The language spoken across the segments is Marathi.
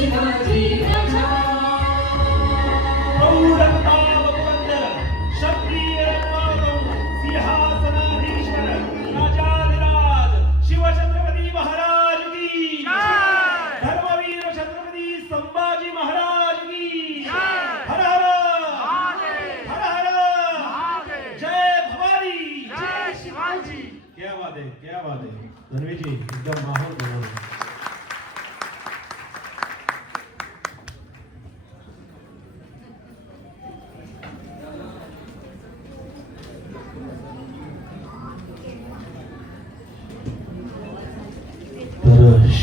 शिवाजी राजा क्षत्रिय सिंहासनाधीश्वर राजाधिराज शिवछत्रपती महाराज की धर्मवीर छत्रपती संभाजी महाराज की हर हर हर हर जय भवानी जय शिवाजी। क्या बात है, क्या बात है धनवी जी, एकदम माहौल बना।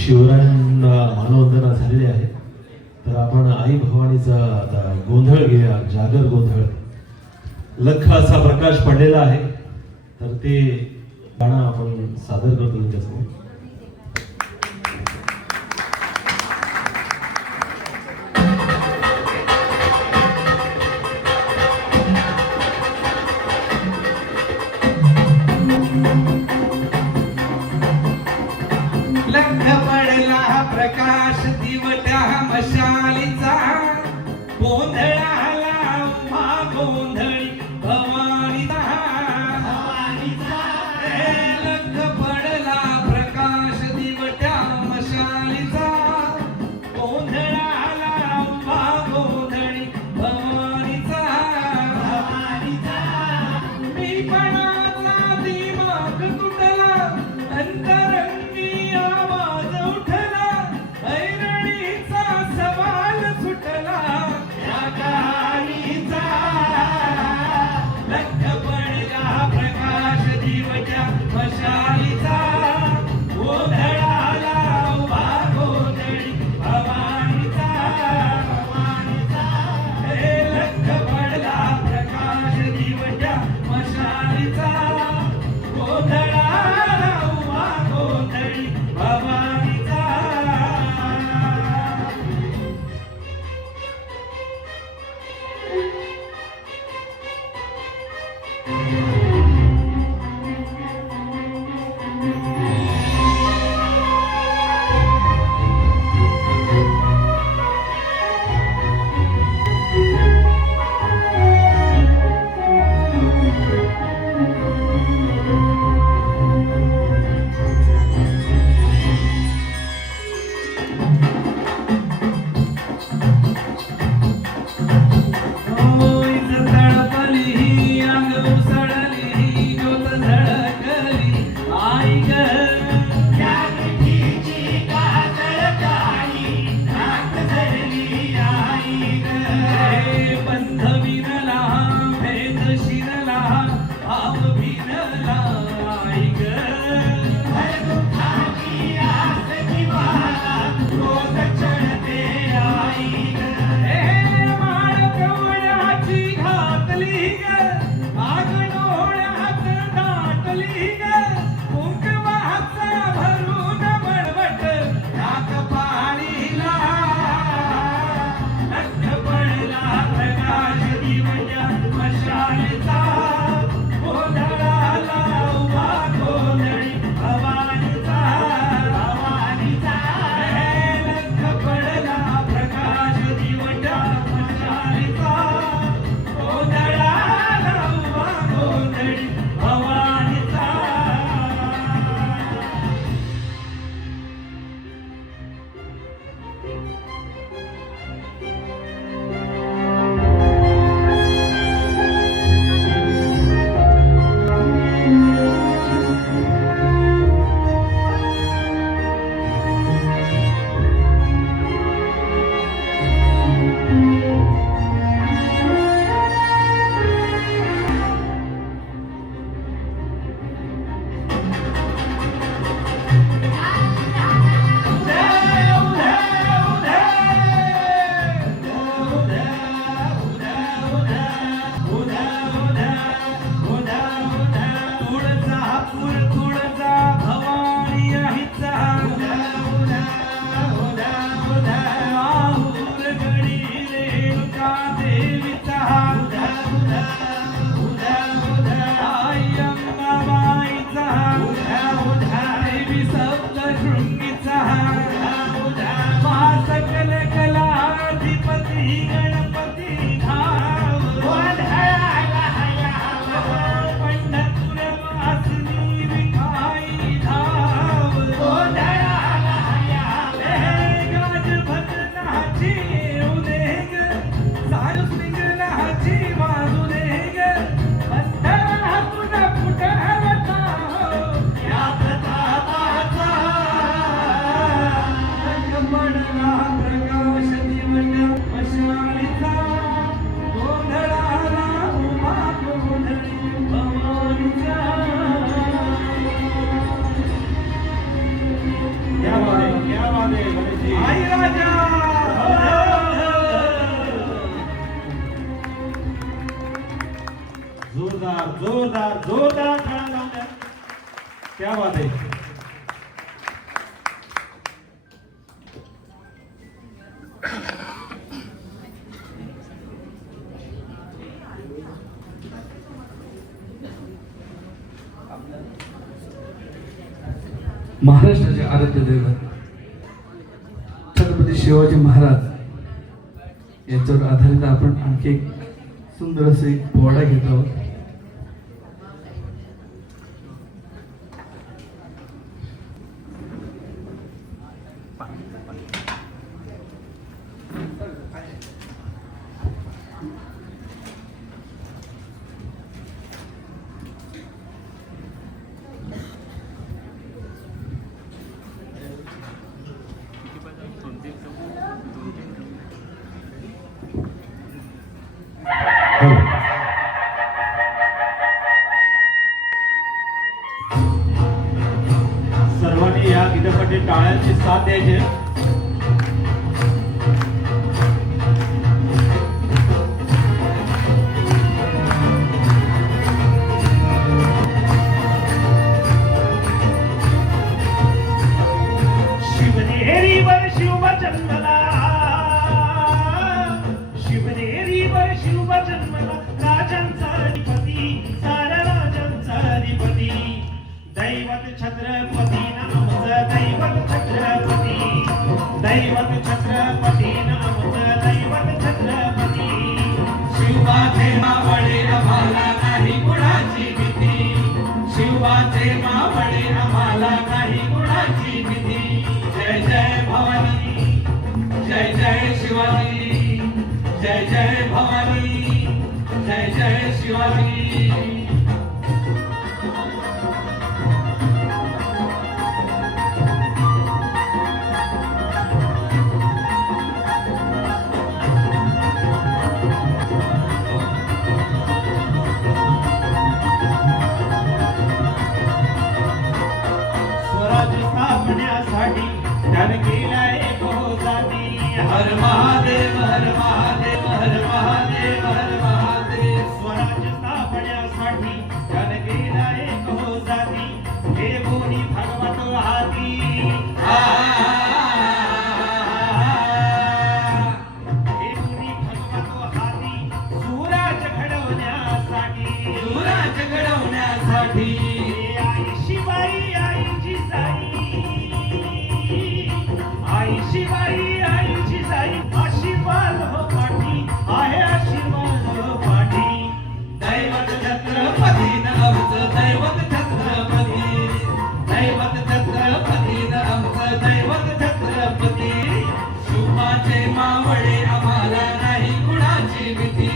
शिवरायांना मानवंदना झालेली आहे, तर आपण आई भवानीचा आता गोंधळ घेऊया, जागर गोंधळ. लख असा प्रकाश पडलेला आहे, तर ते गाणं आपण सादर करतो तुमच्यासमोर. प्रकाश दिवट्या मशालीचा गोंधळाला उभा गोंधळी भवानीचा लख पडला प्रकाश दिवट्या मशालीचा गोंधळाला उभा गोंधळी भवानीचा मी पणाचा दिमाग तुटला अंतरंगी आवाज उठला ऐरणीचा सवाल सुटला या कहाणीचा लख पडला प्रकाश दिवट्या मशालीचा गोंधळाला उभा गोंधळी भवानीचा हे लख पडला प्रकाश दिवट्या मशालीचा गोंधळाला उभा गोंधळी भवानीचा. सकल कलाधिपती गणपती धाव पंढरपूर वासनी विठाई धाव गाज भजनाची उदेग सारू सिंगलाची वाजुदेग पंढरपूर पुटवता या प्रतापाचा रंगमंडला प्रकाश दिवटा मशालीचा गोंधळाला उमा गोंधळी भवानीचा क्या बात है गणेश जी. आई राजा जोरदार जोरदार जोरदार टाळ्या लावून द्या. क्या बात है. महाराष्ट्राचे आराध्य दैवत छत्रपती शिवाजी महाराज याच्यावर आधारित आपण आणखी एक सुंदर असं एक पोवाडा घेत आहोत. हो. सर्वांनी या गीतासाठी टाळ्यांची साथ द्यायची. शिवनेरीवर शिव जन्मला शिवनेरीवर शिव जन्मला राजांचा अधिपती सारा राजांचा अधिपती दैवत छत्रपती नामचं दैवत छत्रपती दैवत छत्रपती नामचं दैवत छत्रपती शिवाचे मावळे आम्हाला नाही कुणाची भीती शिवाचे मावळे आम्हाला नाही कुणाची भीती जय जय भवानी जय जय शिवाजी जय जय भवानी जय जय शिवाजी स्वराज्य स्थापण्यासाठी त्याने केलाय जाती हर महादेव हर महादेव हर महादेव हर महादेव स्वराज्य स्थापण्यासाठी त्याने केलाय जाती हे बोनी भगवत हाती हे बोनी भगवत हाती सुराज घडवण्यासाठी सुराज घडवण्यासाठी आई शिवाई आई जिजाई आई शिवाई आई जिजाई आशीर्वाद हो पाठी आहे आशीर्वाद हो पाठी दैवत छत्रपती आमचं दैवत छत्रपती दैवत छत्रपती आमचं दैवत छत्रपती शिवाचे मावळे आम्हाला नाही कुणाची भीती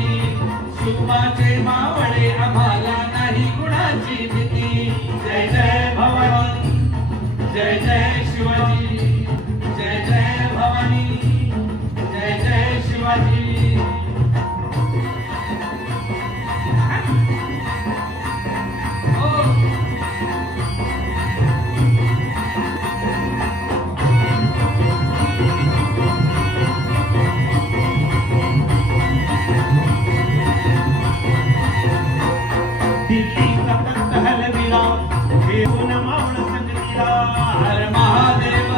शिवाचे मावळे आम्हाला नाही कुणाची भीती जय जय भवानी जय जय शिवाजी जय जय भवानी जय जय शिवाजी दिल्लीचा तख्त हलविला घेऊन मावळ संगतीला हर महादेव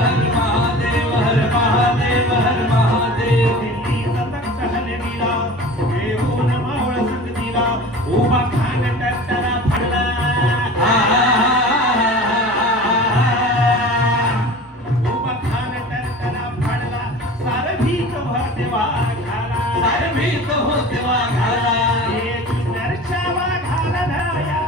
भीत होते वाघाला भीत होते वाघाला हे जुन्नरच्या वाघाला धराया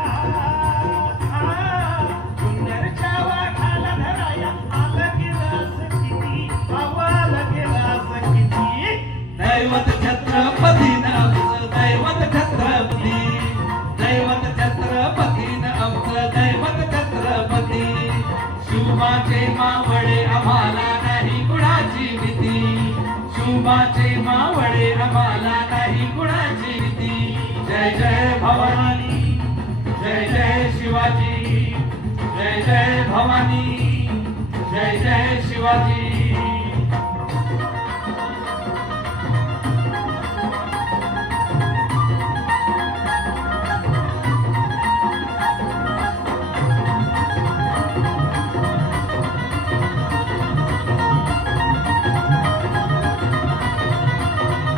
जुन्नरच्या वाघाला धराया आलं गेलं किती आवाला गेलं किती दैवत छत्रपती आमचं दैवत छत्रपती दैवत छत्रपती आमचं दैवत छत्रपती शुभाचे मावळे आम्हाला नाही कुणाची भीती शुभाचे मावळे आम्हाला नाही कुणाची भीती जय जय भवानी जय जय शिवाजी जय जय भवानी जय जय शिवाजी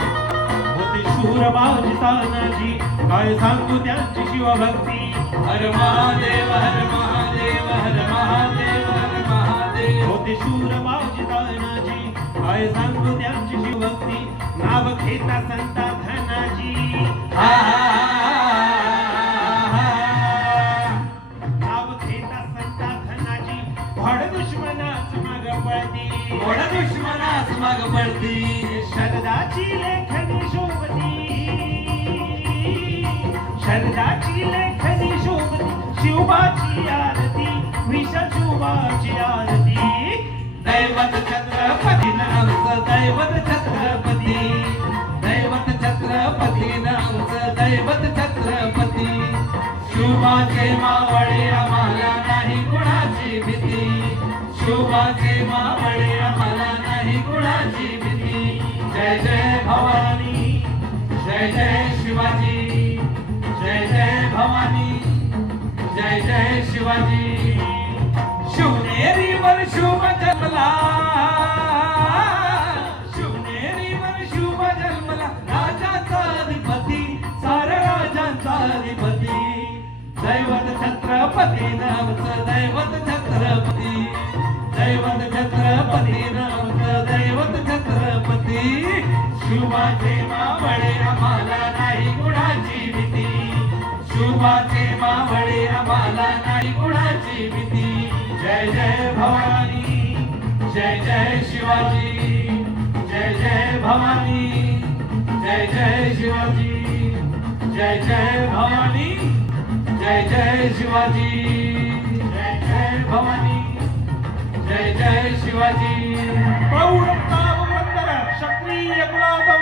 शूर बाजी तानाजी काय सांगू त्यांची शिवभक्ती हर महादेव हर महादेव हर महादेव हर महादेव होते शूर बाजी तानाजी काय सांगू त्यांची शिवभक्ती नाव घेता संता धनाजी हा नाव घेता संता धनाजी भड दुश्मनाच माग पळती मोड दुश्मनास माग पडती शरदाची लेखनी शोभती शरदाची लेखनी शोभती शिवबाची आरती विषशुभाची आरती दैवत छत्रपती आमचं दैवत छत्रपती दैवत छत्रपती आमचं दैवत छत्रपती शुभाचे मावळे आम्हाला नाही कुणाची भीती शुभाचे मावळे आम्हाला नाही कुणाची भीती जय जय भवानी जय जय शिवाजी जय जय भवानी जय जय शिवाजी शिवनेरीवर शुभ जन्मला शिवनेरीवर शुभ जन्मला राजाचा अधिपती सार राजांचा अधिपती दैवत छत्रपती नामचं दैवत छत्रपती दैवत छत्रपती नामचं दैवत छत्रपती शुभाचे मावळे आम्हाला नाही कुणाची भीती शुभाचे मावळे आम्हाला नाही कुणाची भीती जय जय भवानी जय जय शिवाजी जय जय भवानी जय जय शिवाजी जय जय भवानी जय जय शिवाजी जय जय भवानी जय जय शिवाजी प्रौढ क्षत्रिय कुलादौ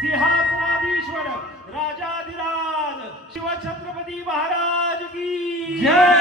सिंहासनाधीश्वर राजाधिराज शिवछत्रपती महाराज की जय